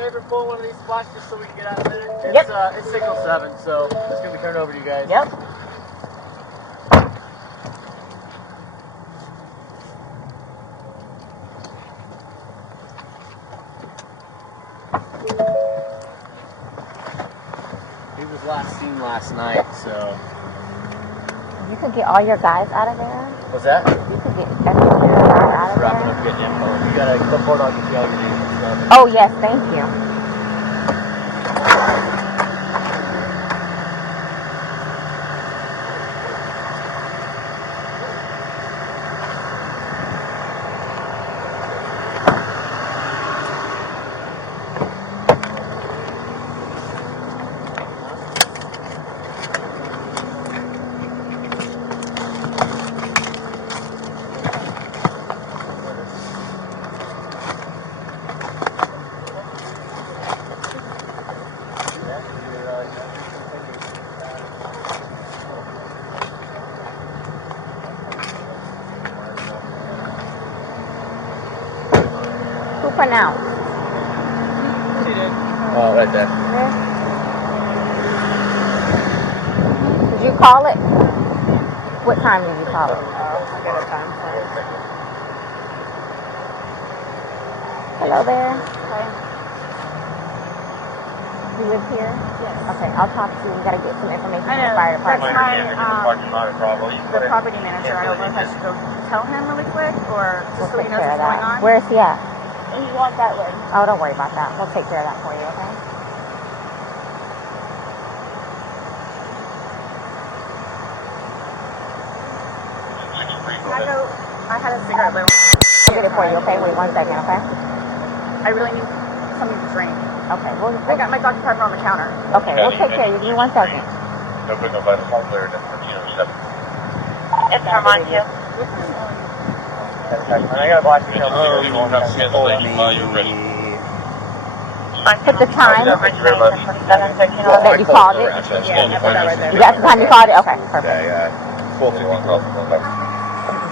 favor pull one of these spots just so we can get out of there? Yep. It's signal 7, so it's going to be turned over to you guys. Yep. He was last seen last night, so... You could get all your guys out of there. What's that? You could get every single guy out of there. Wrapping up getting info. You got to clipboard on to see all your names and stuff. Oh, yes, thank you. Who pronounced? She did. Oh, right there. Did you call it? What time did you call it? I got a time. Hello there. Hi. You live here? Yes. Okay, I'll talk to you. We gotta get some information I from the know. fire That's department. the property manager. I don't know if I should go tell him really quick or just so We'll he take knows care of what's going that. on. Where is he at? And you want that way. Oh, don't worry about that. We'll take care of that for you, okay? I had a cigarette, but I'll get it for you, okay? Wait 1 second, okay? I really need something to drink. Okay, I got my Dr. Pepper on the counter. okay, we'll take care of you. Give me 1 second. It's Armand too. I got a black tail. Put the time Thank you very much. that you called it. Yeah, I put that right there. That's the time you called it? Okay, perfect.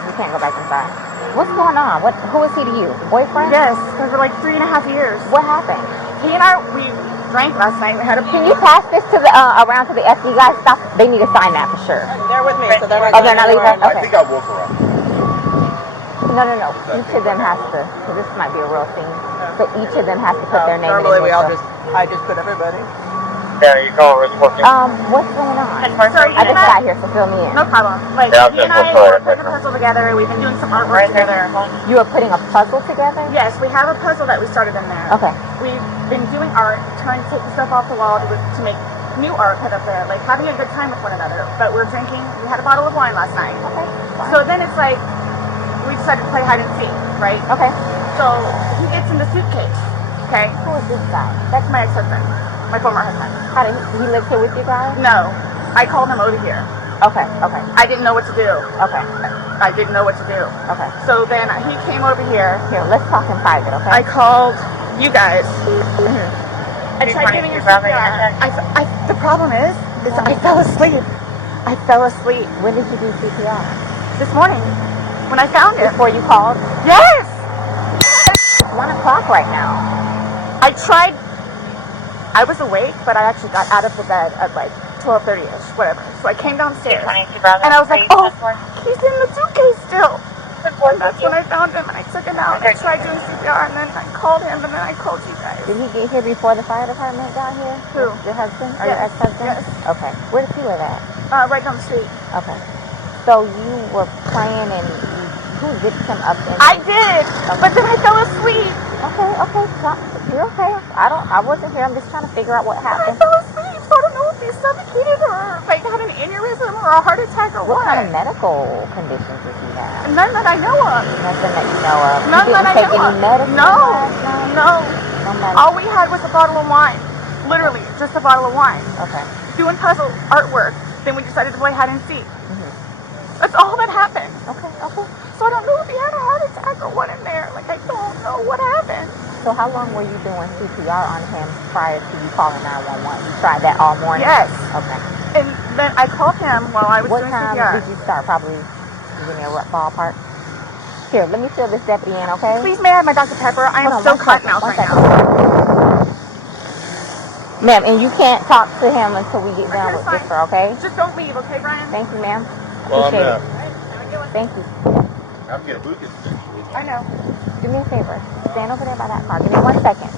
You can't go back inside. What's going on? Who is he to you? Boyfriend? Yes, for like 3.5 years. What happened? He and I, we drank last night. We had a. Can you pass this to the around to the FD guys? Stop. They need to sign that for sure. They're with me, so they're right Oh, they're not leaving? I Okay. think I woke her up. No. Each of them has to. So this might be a real thing. So each of them has to put their name in. Normally we all initial. I just put everybody. Yeah, you call it working. What's going on? So I just got here, so fill me in. No problem. Like, Yeah, he and I were putting a puzzle together. We've been doing some artwork together. You are putting a puzzle together? Yes, we have a puzzle that we started in there. Okay. We've been doing art, trying to take the stuff off the wall to make new art put up there, like having a good time with one another. But we're drinking. We had a bottle of wine last night. Okay. So then it's like, we decided to play hide and seek, right? Okay. So he gets in the suitcase, okay? Who is this guy? That's my ex-husband, my former husband. How did he live here with you guys? No, I called him over here. Okay. I didn't know what to do. Okay. I didn't know what to do. Okay. So then he came over here. Here, let's talk in private, okay? I called you guys. Mm-hmm. I tried giving you CPR. The problem is I fell asleep. When did you do CPR? This morning when I found it. Before you called? Yes. It's 1 o'clock right now. I tried. I was awake, but I actually got out of the bed at like 12:30ish, whatever. So I came downstairs and I was like, oh, he's in the suitcase still. And that's when I found him and I took him out. I tried doing CPR and then I called him and then I called you guys. Did he get here before the fire department got here? Who? Your husband or Yes. your ex-husband? Yes. Okay. Where does he live at? Right down the street. Okay. So you were playing and who zipped him up? I did, but then I fell asleep. Okay. You're okay. I wasn't here. I'm just trying to figure out what I happened. fell asleep, so I don't know if he suffocated or like had an aneurysm or a heart attack or What what. kind of medical conditions does he have? None that I know of. Nothing that you know of. None You that I didn't take know any of. medicine No, last night? no. No medicine. All we had was a bottle of wine. Literally, just a bottle of wine. Okay. Doing puzzle artwork. Then we decided to play hide and seek. Mm-hmm. That's all that happened. Okay. So I don't know if he had a heart attack or what in there. Like, I don't know what happened. So how long were you doing CPR on him prior to you calling 911? You tried that all morning? Yes. Okay. And then I called him while I was What doing time CPR. did you start? Probably, give me a rough ballpark. Here, let me fill this deputy in, okay? Please may I have my Dr. Pepper? I am Hold on, so 1 caught second, mouth 1 right second. now. Ma'am, and you can't talk to him until we get done with this, sir, okay? Just don't leave, okay, Brian? Thank you, ma'am. Well, Appreciate I'm it. Thank you. I'm getting Lucas. I know. Do me a favor. Stand over there by that car. Give me 1 second.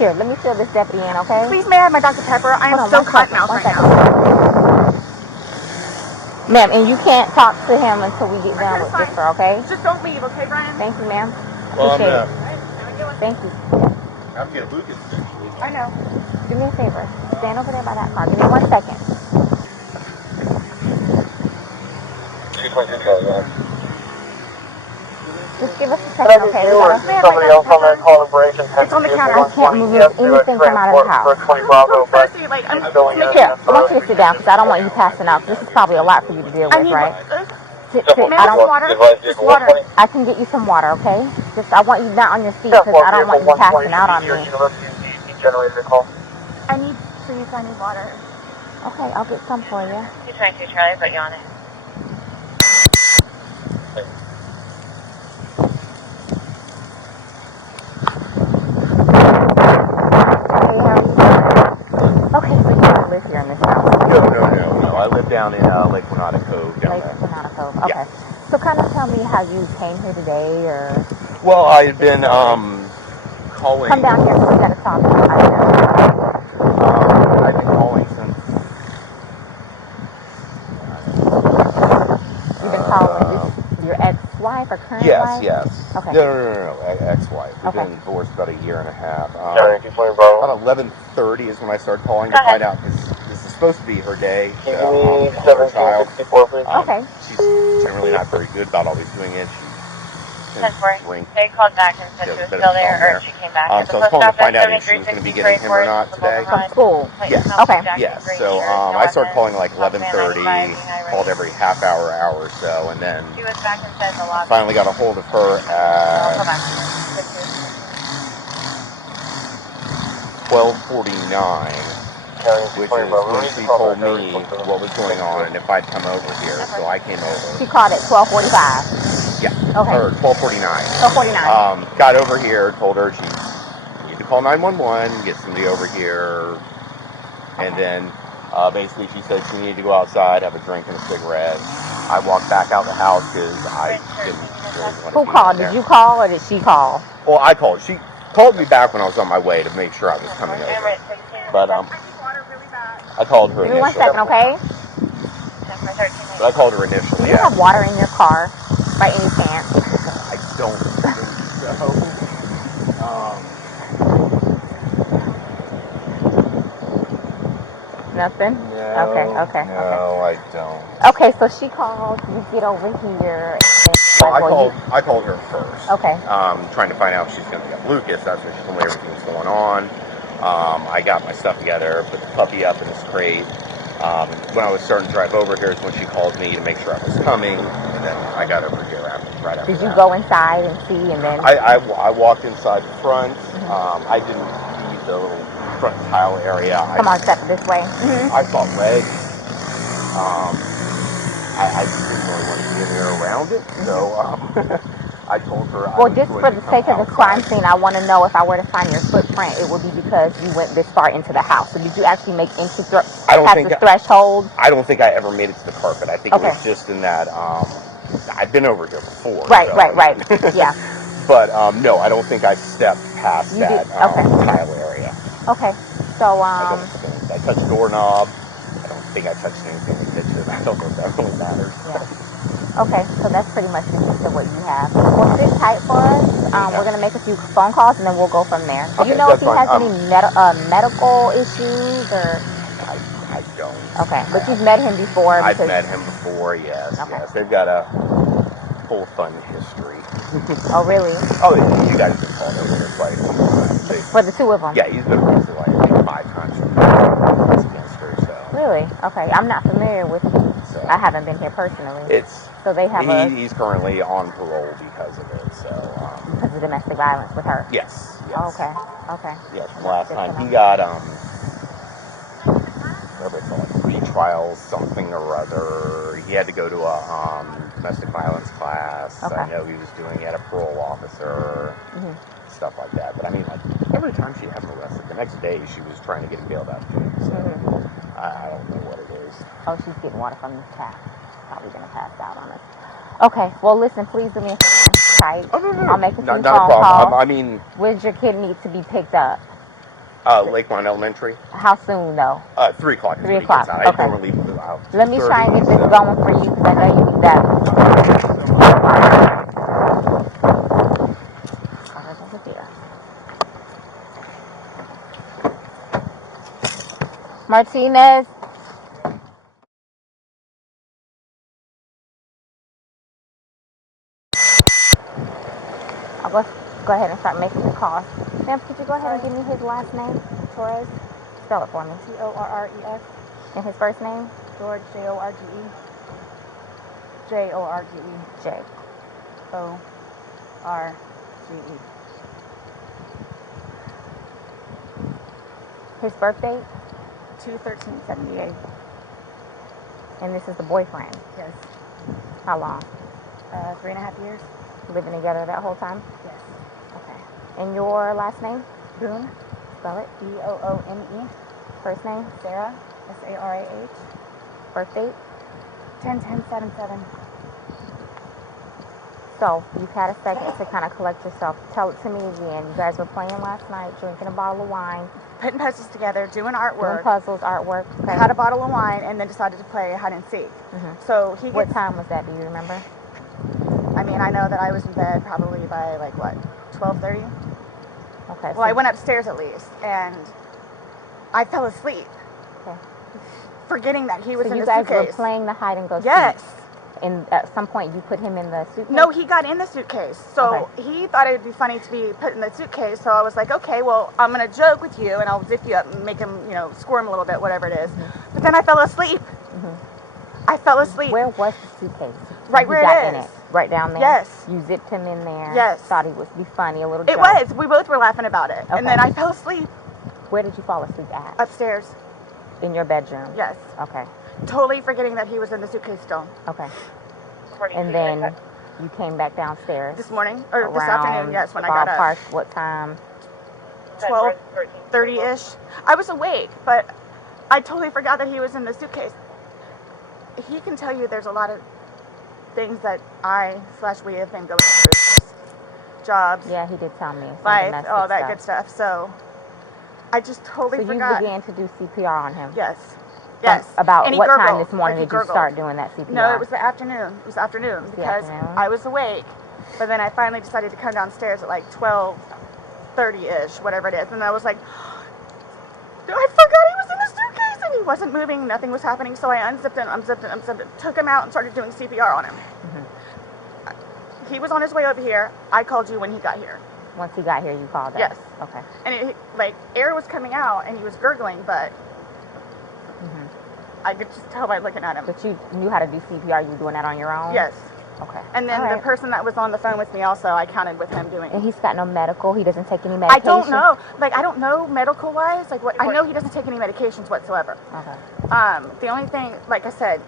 Here, let me fill this deputy in, okay? Please, may I have my Dr. Pepper? I am Hold on, so 1 cotton second, mouth 1 right second. now. Ma'am, and you can't talk to him until we get done with this, sir, okay? Just don't leave, okay, Brian? Thank you, ma'am. Well, Appreciate I'm it. Thank you. I'm getting Lucas. I know. Do me a favor. Stand over there by that car. Give me 1 second. 222 Charlie. Just give us a second, okay? We gotta... Somebody else on that call operation. It's on the counter. I can't move anything from out of the house. So thirsty, like, I'm Here, I want you to sit down because I don't want you passing out. This is probably a lot for you to deal I with, need right? Sit, May I I have some don't... water? Just water. I can get you some water, okay? Just, I want you not on your feet because I don't want you passing out on me. Generator call. I need, please, I need water. Okay, I'll get some for you. 222 Charlie, put you on it. Okay, so you don't live here in this house. No. I live down in Lake Renata Cove down Lake there. Renata Cove. Okay. Yeah. So kind of tell me how you came here today, or Well, I had been calling. come down here instead of talking. I've been calling since. You've been calling your ex-wife or current Yes, wife? yes. Okay. No. Ex-wife. We've Okay. been divorced about a year and a half. Bravo. About 11:30 is when I started calling to find out because this is supposed to be her day. Give So, me her child. 1764, please. Okay. She's generally not very good about always doing it. She tends to drink. They called back and said Yeah, she was better still be there, calm there. or she came back. So I was calling to find out if she was going to be getting him or not today. From school. Yes. Okay. Yes. So I started calling like 11:30, called every half hour or so, and then She was back and said the lobby. finally got a hold of her I'll go at back. 12:49, which is when she told me what was going on and if I'd come over here. So I came over. She called at 12:45. Yeah. Okay. Or 12:49. 12:49. Got over here, told her she needed to call 911, get somebody over here, and then basically she said she needed to go outside, have a drink and a cigarette. I walked back out the house because I didn't really want to Who be called? in there. Did you call or did she call? Well, I called. She called me back when I was on my way to make sure I was coming over. But I called her Give me 1 initially. second, okay? But I called her Do initially. you have water in your car by any chance? I don't think so. Nothing? No, Okay. No, I don't. Okay, so she called, you get over here. Well, I called her first. Okay. Trying to find out if she's going to get Lucas. That's when she told me everything was going on. I got my stuff together, put the puppy up in his crate. When I was starting to drive over here is when she called me to make sure I was coming, and then I got over here right after Did you that. go inside and see, and then? I walked inside the front. I didn't see the little front tile area. Come on, step this way. I saw legs. I didn't really want to be in there around it, so I told her. Well, just for the sake of the crime scene, I want to know if I were to find your footprint, it would be because you went this far into the house. So did you actually make into the threshold? I don't think I ever made it to the carpet. I think it was just in that. I've been over here before. Right. Yeah. But no, I don't think I stepped past that tile area. Okay. So I touched doorknob. I don't think I touched anything in the kitchen. I don't know if that really matters. Yeah. Okay, so that's pretty much the gist of what you have. Well, sit tight for us. We're going to make a few phone calls, and then we'll go from there. Do you know if he has any medical issues, or? I don't. Okay, but you've met him before? I've met him before, yes. Okay. Yes. They've got a full fun history. Oh, really? Oh, yeah. You guys have called over here quite a few times. For the two of them? Yeah, he's been arrested like 5 times against her, so. Really? Okay, I'm not familiar with him. So, I haven't been here personally. So they have he's currently on parole because of it, so. Because of domestic violence with her? Yes. Oh, okay. Yes, last time he got, what do they call it, retrial something or other. He had to go to a domestic violence class. I know he was doing it, a parole officer, stuff like that. But I mean, like, every time she had him arrested, the next day she was trying to get him bailed out too. So I don't know what it is. Oh, she's getting water from the tap. Probably gonna pass out on us. Okay, well listen, please do me a favor. Tight. Oh, no. I'll make a few not phone a problem. calls. I mean, Where's your kid need to be picked up? Lakeline Elementary. How soon though? 3 o'clock. 3 o'clock. I Okay. normally leave out. Let me try and get this going for you because I know you need that. Over here. Martinez. I'll go ahead and start making the calls. Ma'am, could you go ahead and give me his last name? Torres, Spell it for me. Torres, And his first name? George, Jorge, Jorge, J. Orge. His birth date? 2/13/78. And this is the boyfriend. Yes. How long? 3.5 years. Living together that whole time? Yes. Okay. And your last name? Boone, Spell it. Boone. First name? Sarah, Sarah. Birth date? 10/10/77. So, you've had a second to kind of collect yourself. Tell it to me again. You guys were playing last night, drinking a bottle of wine, Putting puzzles together, doing doing artwork. puzzles, artwork. Okay. Had a bottle of wine and then decided to play hide and seek. So he What gets, time was that? Do you remember? I mean, I know that I was in bed probably by like what, 12:30? Okay. Well, I went upstairs at least and I fell asleep. Okay. Forgetting that he was So in you the guys suitcase. were playing the hide and go seek. Yes. And at some point you put him in the suitcase? No, he got in the suitcase. So Okay. he thought it would be funny to be put in the suitcase. So I was like, okay, well, I'm going to joke with you and I'll zip you up and make him, squirm a little bit, whatever it is. But then I fell asleep. I fell asleep. Where was the suitcase? Right When where he got it in is. it? Right down there? Yes. You zipped him in there? Yes. Thought he would be funny, a little It joke? was. We both were laughing about it. Okay. And then I fell asleep Where did you fall asleep at? upstairs. In your bedroom? Yes. Okay. Totally forgetting that he was in the suitcase still. Okay. And then you came back downstairs? This morning, or this around afternoon, yes, when I got up. ballpark, what time? 12:30-ish. I was awake, but I totally forgot that he was in the suitcase. He can tell you there's a lot of things that we have been going through. Jobs, Yeah, he did tell me. Some life, domestic all that stuff. good stuff. So I just totally So forgot. you began to do CPR on him? Yes. Yes. About And he what time gurgled, this morning like he did you gurgled. start doing that CPR? No, it was the afternoon. It was afternoon because afternoon? I was awake, but then I finally decided to come downstairs at like 12:30-ish, whatever it is, and I was like, I forgot he was in the suitcase, and he wasn't moving, nothing was happening, so I unzipped it, took him out and started doing CPR on him. He was on his way over here. I called you when he got here. Once he got here, you called us? Yes. Okay. And air was coming out, and he was gurgling, but I could just tell by looking at him. But you knew how to do CPR? You were doing that on your own? Yes. Okay. And then the person that was on the phone with me also, I counted with him doing it. And he's got no medical? He doesn't take any medication? I don't know. I don't know medical-wise. I know he doesn't take any medications whatsoever. Okay. The only thing, like I said,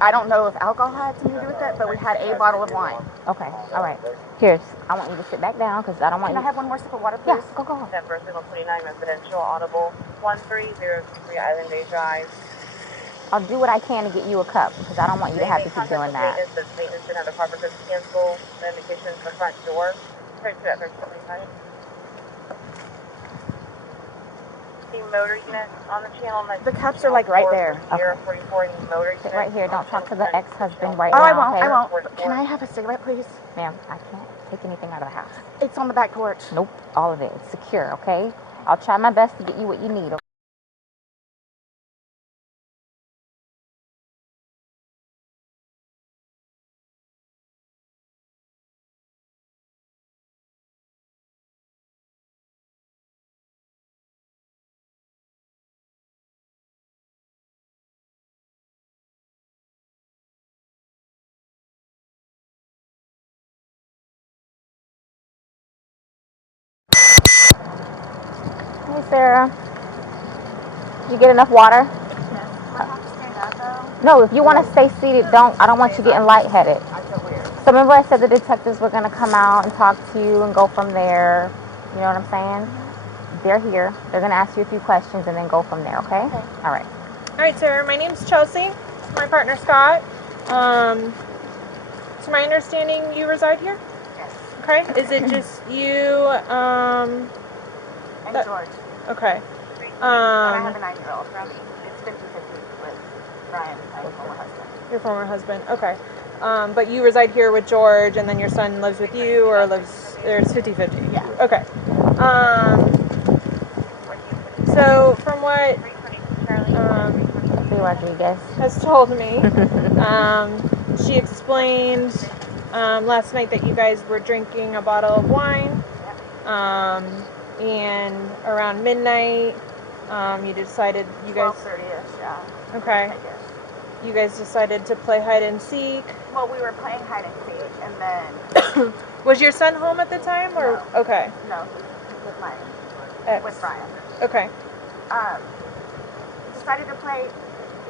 I don't know if alcohol had something to do with it, but we had a bottle of wine. Okay. All right. Here, I want you to sit back down because I don't want Can I you... have one more sip of water, please? Yeah, go. Denver, signal 29, residential, audible, 1303 Island Bay Drive. I'll do what I can to get you a cup because I don't want you to have to keep doing that. Maintenance didn't have the car because cancel the indication in the front door. Turn to that 1325. The motor unit on the channel. The cups are like right there. Okay. 44 motor Sit unit. right here. Don't talk to the ex-husband right Oh, now, I won't. okay? I won't. Can I have a cigarette, please? Ma'am, I can't take anything out of the house. It's on the back porch. Nope, all of it. It's secure, okay? I'll try my best to get you what you need. Hey, Sarah. Did you get enough water? Yes. Do I have to stand up, though? No, if you want to stay seated, don't. I don't want you getting lightheaded. I feel weird. So remember I said the detectives were going to come out and talk to you and go from there. You know what I'm saying? they're here. They're going to ask you a few questions and then go from there, okay? Okay. All right. All right, sir. My name's Chelsea. My partner, Scott. To my understanding, you reside here? Yes. Okay. Is it just you, And George. okay. And I have a 9-year-old from me. It's 50-50 with Brian, my former husband. Your former husband. Okay. But you reside here with George, and then your son lives with you, or lives there? It's 50-50. Yeah. Okay. So from what Rodriguez. has told me, she explained last night that you guys were drinking a bottle of wine, and around midnight, you decided you guys. 12:30ish, yeah. Okay. I guess. You guys decided to play hide and seek. Well, we were playing hide and seek, and then Was your son home at the time, or No. okay? no, with mine, with Brian. Okay. Decided to play.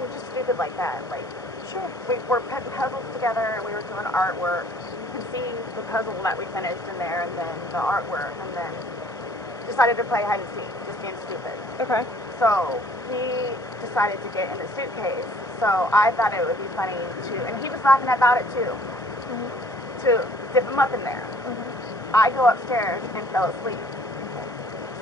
We're just stupid like that. Like, Sure. we were putting puzzles together. We were doing artwork. You can see the puzzle that we finished in there, and then the artwork, and then decided to play hide and seek, just being stupid. Okay. So he decided to get in the suitcase. So I thought it would be funny to, and he was laughing about it too, to dip him up in there. I go upstairs and fell asleep.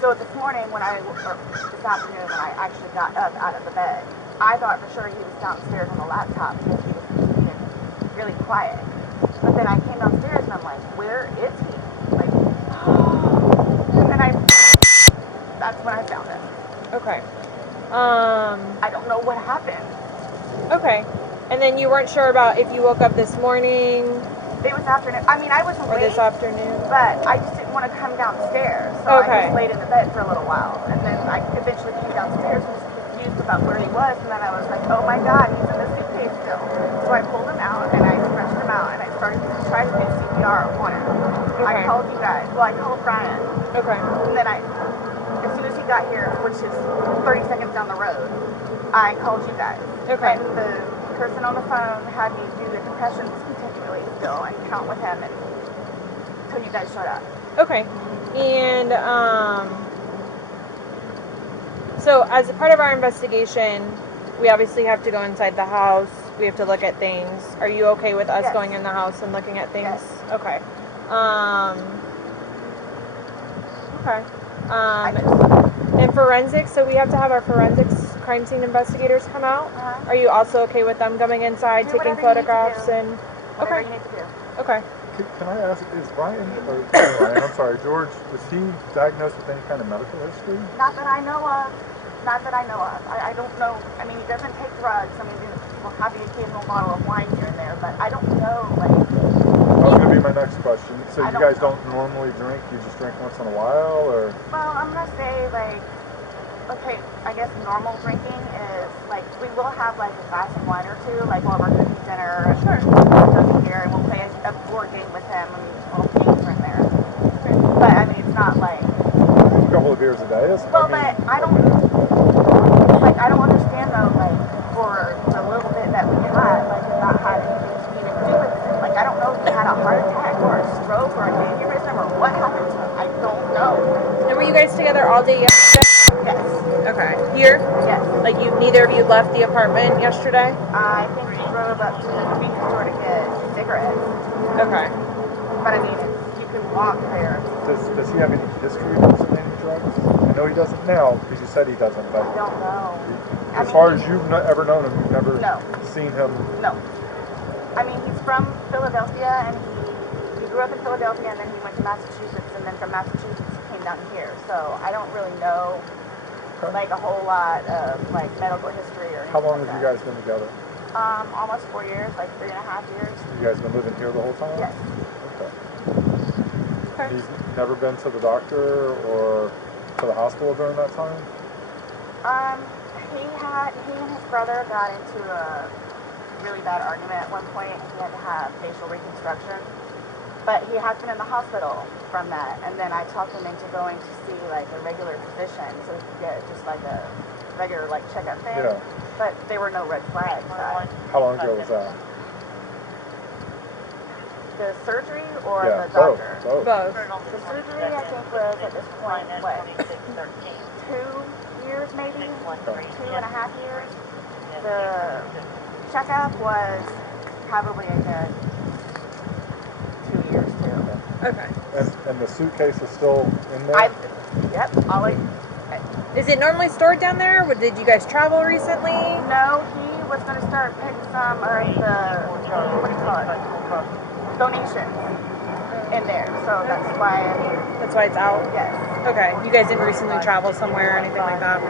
So this morning or this afternoon when I actually got up out of the bed, I thought for sure he was downstairs on the laptop because he was being really quiet. But then I came downstairs and I'm like, where is he? Like, and then that's when I found him. Okay. I don't know what happened. Okay. And then you weren't sure about if you woke up this morning It was afternoon. I mean, I was or awake, this afternoon. but I just didn't want to come downstairs. So Okay. I just laid in the bed for a little while. And then I eventually came downstairs and was confused about where he was. And then I was like, oh my God, he's in the suitcase still. So I pulled him out and I stretched him out and I started to try to do CPR on him. Okay. I called you guys. Well, I called Brian. Okay. And then as soon as he got here, which is 30 seconds down the road, I called you guys. Okay. And the person on the phone had me do the concussions continually still and count with him until you guys showed up. Okay. And so as a part of our investigation, we obviously have to go inside the house. We have to look at things. Are you okay with us Yes. going in the house and looking at things? Yes. Okay. Okay. And forensics, so we have to have our forensics crime scene investigators come out. Uh-huh. Are you also okay with them coming inside, Do taking whatever you need to photographs do. and Whatever okay. you need to do. Okay. Can I ask, is Ryan, I'm sorry, George, was he diagnosed with any kind of medical history? Not that I know of. Not that I know of. I don't know. I mean, he doesn't take drugs. I mean, we'll have the occasional bottle of wine here and there, but I don't know, like, That was going to be my next question. So I you don't guys know. don't normally drink, you just drink once in a while, or? well, I'm going to say, like, okay, I guess normal drinking is, like, we will have, like, a glass of wine or two, like, while we're cooking dinner. Sure. Over here, and we'll play a board game with him, and little games here and there. But, I mean, it's not, like, A couple of beers a day? well, but I don't understand, though, like, for the little bit that we had, like, it not had anything to even do with it. Like, I don't know if he had a heart attack or a stroke or an aneurysm or what happened to him. I don't know. And were you guys together all day yesterday? Yes. Okay. Here? Yes. Like neither of you left the apartment yesterday? I think he drove up to the convenience store to get cigarettes. Okay. But I mean, you can walk there. Does he have any history of using any drugs? I know he doesn't now, because you said he doesn't, but I don't know. as far as you've ever known him, you've never No. seen him? No. I mean, he's from Philadelphia, and he grew up in Philadelphia, and then he went to Massachusetts, and then from Massachusetts he came down here. So I don't really know, like, a whole lot of, like, medical history or anything. How long like have you that. guys been together? Almost 4 years, like 3.5 years. You guys been living here the whole time? Yes. Okay. Okay. He's never been to the doctor or to the hospital during that time? He and his brother got into a really bad argument at one point, and he had to have facial reconstruction. But he has been in the hospital from that, and then I talked him into going to see, like, a regular physician so he could get just, like, a regular, like, checkup thing. Yeah. But there were no red flags. How long ago was that? The surgery or Yeah, the doctor? both. Both. The surgery, I think, was at this point, what, 2 years maybe? 2.5 years. The checkup was probably a good 2 years too. Okay. And the suitcase is still in there? Yep, Is it normally stored down there? Did you guys travel recently? no, he was going to start putting some of the, what do you call it, donations in there. So that's why, That's why it's out? yes. Okay. You guys didn't recently travel somewhere or anything like that?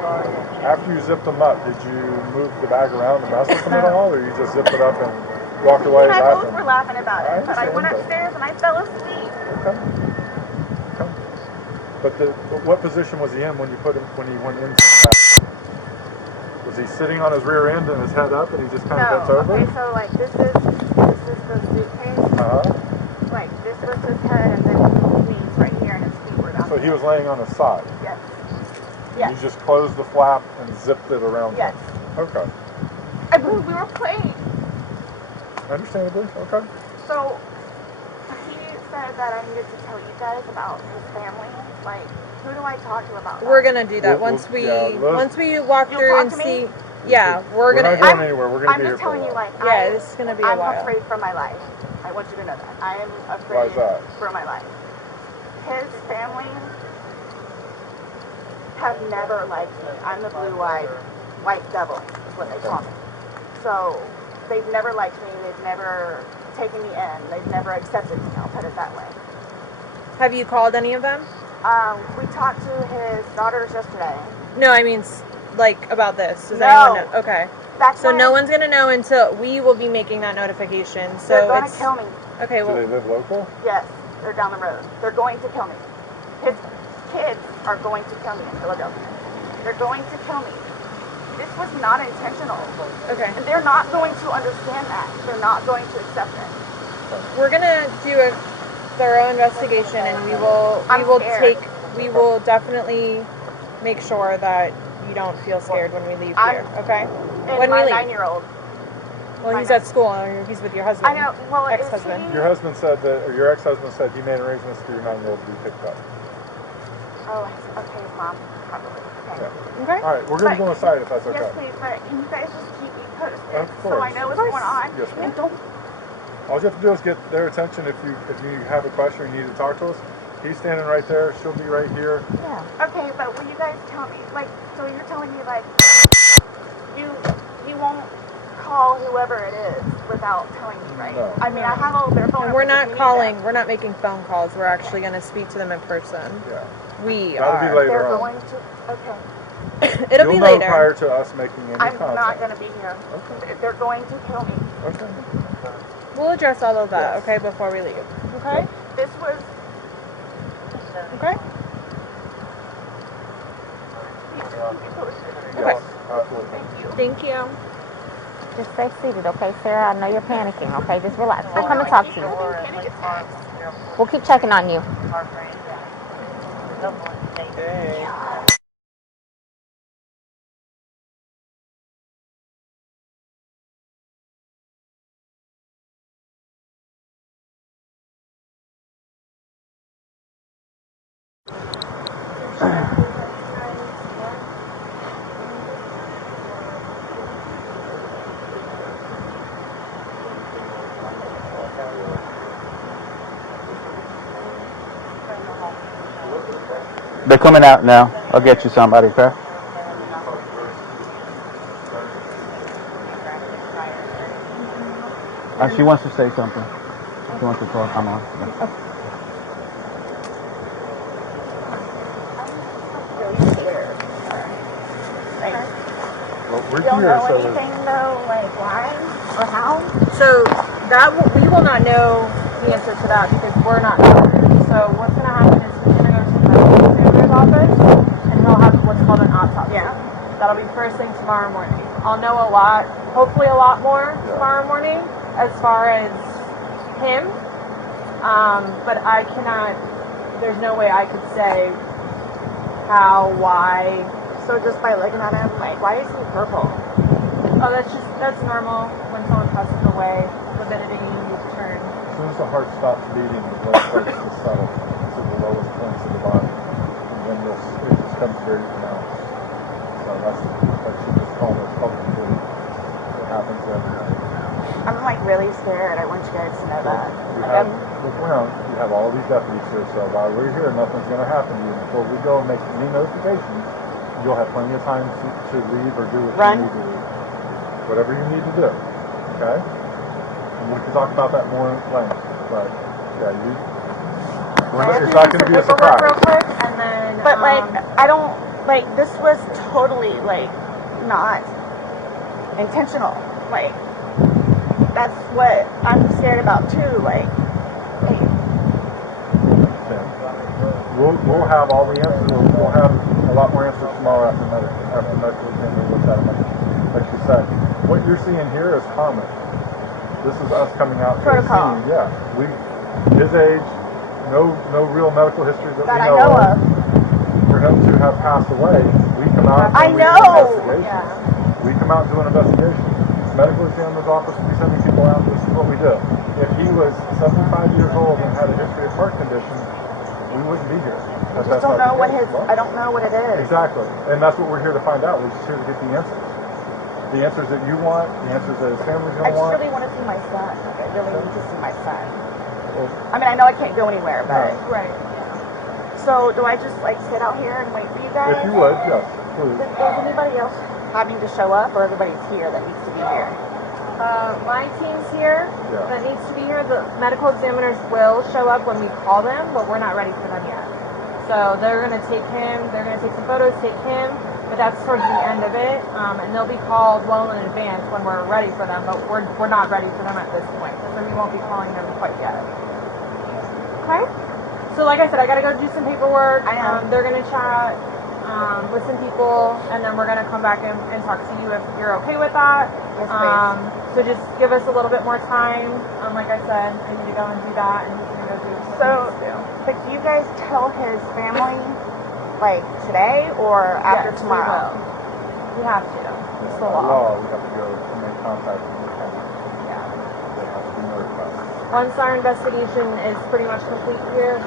After you zipped them up, did you move the bag around and mess with them at all, or you just zipped it up and walked away He and I both laughing? were laughing about it, but I went understand upstairs and I fell asleep. Okay. But what position was he in when you put him when he went in? Was he sitting on his rear end and his head up, and he just kind of bent over? Okay, so like this is the suitcase. Like this was his head, and then his knees right here, and his feet were down. So he was laying on his side. Yes. And Yes. you just closed the flap and zipped it around. Yes. Him. Okay. I believe we were playing. Understandably. Okay. So he said that I needed to tell you guys about his family. Like, who do I talk to about that? We're gonna do that We'll- once we walk You'll through talk and to me? see. Yeah, we're not gonna. going anywhere. We're gonna I'm be here just for a telling you, while. like, Yeah, this is gonna be a I'm while. afraid for my life. I want you to know that. I am Why afraid is that? for my life. His family have never liked me. I'm the blue-eyed white devil, is what they call me. So they've never liked me. They've never taken me in. They've never accepted me. I'll put it that way. Have you called any of them? We talked to his daughters yesterday. No, I mean, like about this. Does No. anyone know? Okay. That's So why no one's gonna know until we will be making that notification. So they're gonna it's kill me. okay. Do Well, they live local? Yes, they're down the road. They're going to kill me. His kids are going to kill me in Philadelphia. They're going to kill me. This was not intentional. okay. And they're not going to understand that. They're not going to accept it. We're gonna do a thorough investigation, and we will scared. we will definitely make sure that you don't feel scared when we leave here. Okay. And When we my leave. 9-year-old. Well, he's at school. He's with your husband. I know. Well, Ex-husband. Your husband said that, or your ex-husband said he made arrangements for your 9-year-old to be picked up. Oh, okay, his mom, probably. Okay. Yeah. Okay. All right, we're going to go inside if that's okay. Yes, please, but can you guys just keep me posted? Of So I course. know what's going on. Yes, ma'am. And don't. All you have to do is get their attention if you have a question or you need to talk to us. He's standing right there. She'll be right here. Yeah. Okay, but will you guys tell me? Like, so you're telling me, like, you won't call whoever it is without telling me, right? No. I mean, I have all their phone And we're numbers not if you need calling. them. We're not making phone calls. We're actually going to speak to them in person. Yeah. We That'll be are. later They're on. going to. Okay. It'll You'll be know later. prior to us making any I'm contact. not going to be here. Okay. They're going to kill me. Okay. We'll address all of that. Yes. Okay, before we leave. Okay. This was. Okay. Yes, absolutely. Thank you. Just stay seated, okay, Sarah? I know you're panicking, okay? Just relax. We'll come and talk to you. We'll keep checking on you. They're coming out now. I'll get you somebody, okay? She wants to say something. She wants to talk. I'm on. Yeah. Well, we're You don't here, know so anything, though? Like, why? Or how? So we will not know the answer to that because we're not doctors. So what's going to happen is he's going to go to the examiner's office and he'll have what's called an autopsy. Yeah. That'll be first thing tomorrow morning. I'll know a lot, hopefully a lot more tomorrow morning as far as him. But I cannot. There's no way I could say how, why. So just by looking at him, like, why is he purple? Oh, that's normal when someone passes away. Lividity turn. as soon as as the heart stops beating is when it starts to settle to the lowest points of the body. And then it just comes very pronounced. So that's you just call it public vision. It happens every day. I'm like really scared. I want you guys to know that. You have all these deputies here, so while we're here, nothing's going to happen to you. Before we go and make any notifications, you'll have plenty of time to leave or do what you need to do. Whatever you need to do. Okay? And we can talk about that more in length. But, yeah, it's not going to be a surprise. Real quick, and then, But like, I don't, like, this was totally, like, not intentional. Like, that's what I'm scared about too. Like, hey. We'll have all the answers. We'll have a lot more answers tomorrow after medical examiner looks at it. Like you said, what you're seeing here is common. This is us coming out to Protocol. the scene. Yeah, his age, no real medical history that we I know know of. of. For him to have passed away, we come out. I and we know. do investigations. Yeah. We come out and do an investigation. Medical examiner's office will be sending people out. This is what we do. If he was 75 years old and had a history of heart condition, we wouldn't be here. I just don't know what I don't know what it is. Exactly. And that's what we're here to find out. We're just here to get the answers. The answers that you want, the answers that his family's I going to just want. really want to see my son. Like, I really need to see my son. Well, I mean, I know I can't go anywhere, but. right. So, do I just, like, sit out here and wait for you guys? if you would, yes, please. Is anybody else having to show up, or everybody's here that needs to be here? My team's here Yeah. that needs to be here. The medical examiners will show up when we call them, but we're not ready for them yet. So they're going to take him, they're going to take some photos, take him, but that's towards the end of it. And they'll be called well in advance when we're ready for them, but we're not ready for them at this point. So we won't be calling them quite yet. Okay? So like I said, I got to go do some paperwork. I know. They're going to chat with some people, and then we're going to come back and talk to you if you're okay with that. Yes, please. So just give us a little bit more time. Like I said, I need to go and do that, and he's going to go do what So, he needs to do. but do you guys tell his family, like, today or after Yes, tomorrow? We have to. It's the By law. law, we have to go and make contact with the family. Yeah. They have to be notified. Once our investigation is pretty much complete here,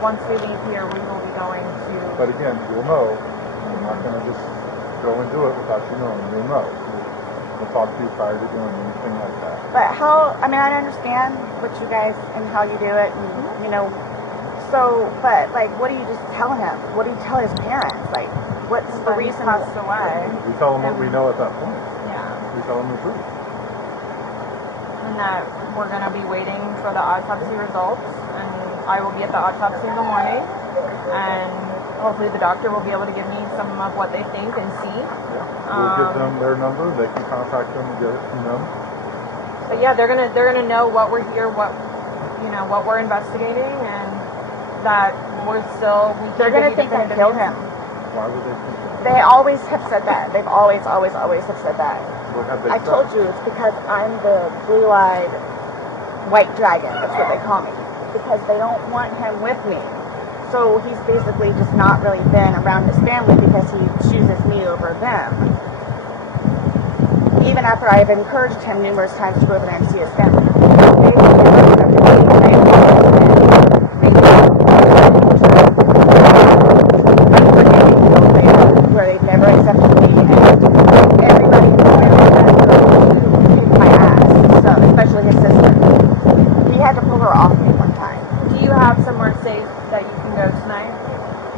once we leave here, we will be going to. But again, you'll know. We're not going to just go and do it without you knowing. You'll know. We'll talk to you prior to doing anything like that. But how, I mean, I understand what you guys and how you do it, and, you know, so, but, like, what do you just tell him? What do you tell his parents? Like, what's the He reason? passed away. We tell them what we know at that point. Yeah. We tell them the truth. And that we're going to be waiting for the autopsy results. And I will be at the autopsy in the morning. And hopefully the doctor will be able to give me some of what they think and see. We'll give them their number. They can contact them and get it from them. But yeah, they're gonna know what we're here, what we're investigating, and that They're gonna think I killed him. Why would they think that? They always have said that. They've always have said that. What have they I said? told you it's because I'm the blue-eyed white dragon. That's what they call me. Because they don't want him with me. So he's basically just not really been around his family because he chooses me over them. Even after I've encouraged him numerous times to go over there and see his family. Where they've never accepted me, and everybody in the family kicked my ass. So, especially his sister. He had to pull her off me one time. Do you have somewhere safe that you can go tonight?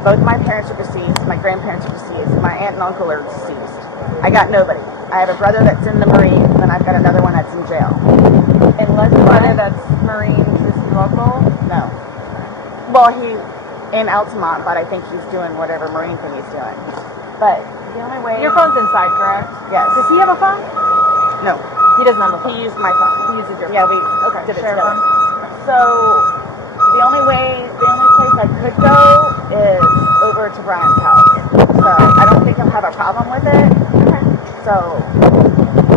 Both my parents are deceased, my grandparents are deceased, my aunt and uncle are deceased. I got nobody. I have a brother that's in the Marines, and I've got another one that's in jail. Unless your brother that's Marine, is he local? No. Well, he's in Altamont, but I think he's doing whatever Marine thing he's doing. But the only way... Your phone's inside, correct? Yes. Does he have a phone? No. He doesn't have a phone. He used my phone. He uses your phone. Yeah, we did it share together. phone. So, the only place I could go is over to Brian's house. So, I don't think he'll have a problem with it. Okay. So,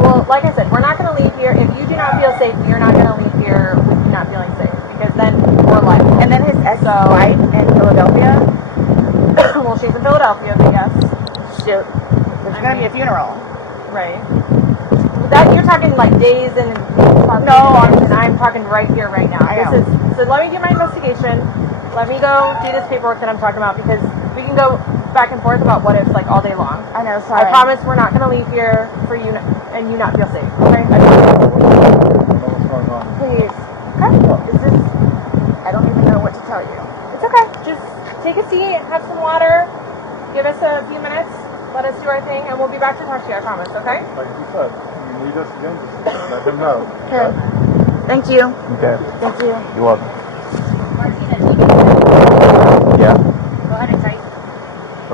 Well, like I said, we're not going to leave here. If you do not feel safe, you're not going to leave here with you not feeling safe. Because then we're liable. and then his ex-wife in Philadelphia, Well, she's in Philadelphia, I guess. there's going to be a funeral. Right. That you're talking like days and No, I'm just I'm talking right here, right now. So let me do my investigation. Let me go do this paperwork that I'm talking about because we can go back and forth about what ifs like all day long. I know, sorry. I promise we're not going to leave here for you and you not feel safe. Okay? Please. It's just, I don't even know what to tell you. It's okay. Just take a seat, have some water, give us a few minutes, let us do our thing, and we'll be back to talk to you, I promise, okay? Like you said, you need us again, just let them know. Okay. Thank you. Okay. Thank you. You're welcome. Martina, Yeah. go ahead and type.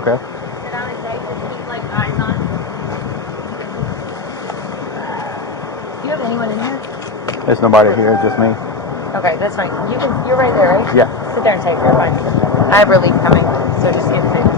Okay. Sit down and type. Just keep like eyes on. Do you have anyone in here? There's nobody here, just me. Okay, that's fine. You're right there, right? Yeah. Sit there and type. You're fine. I have relief coming, so just get free.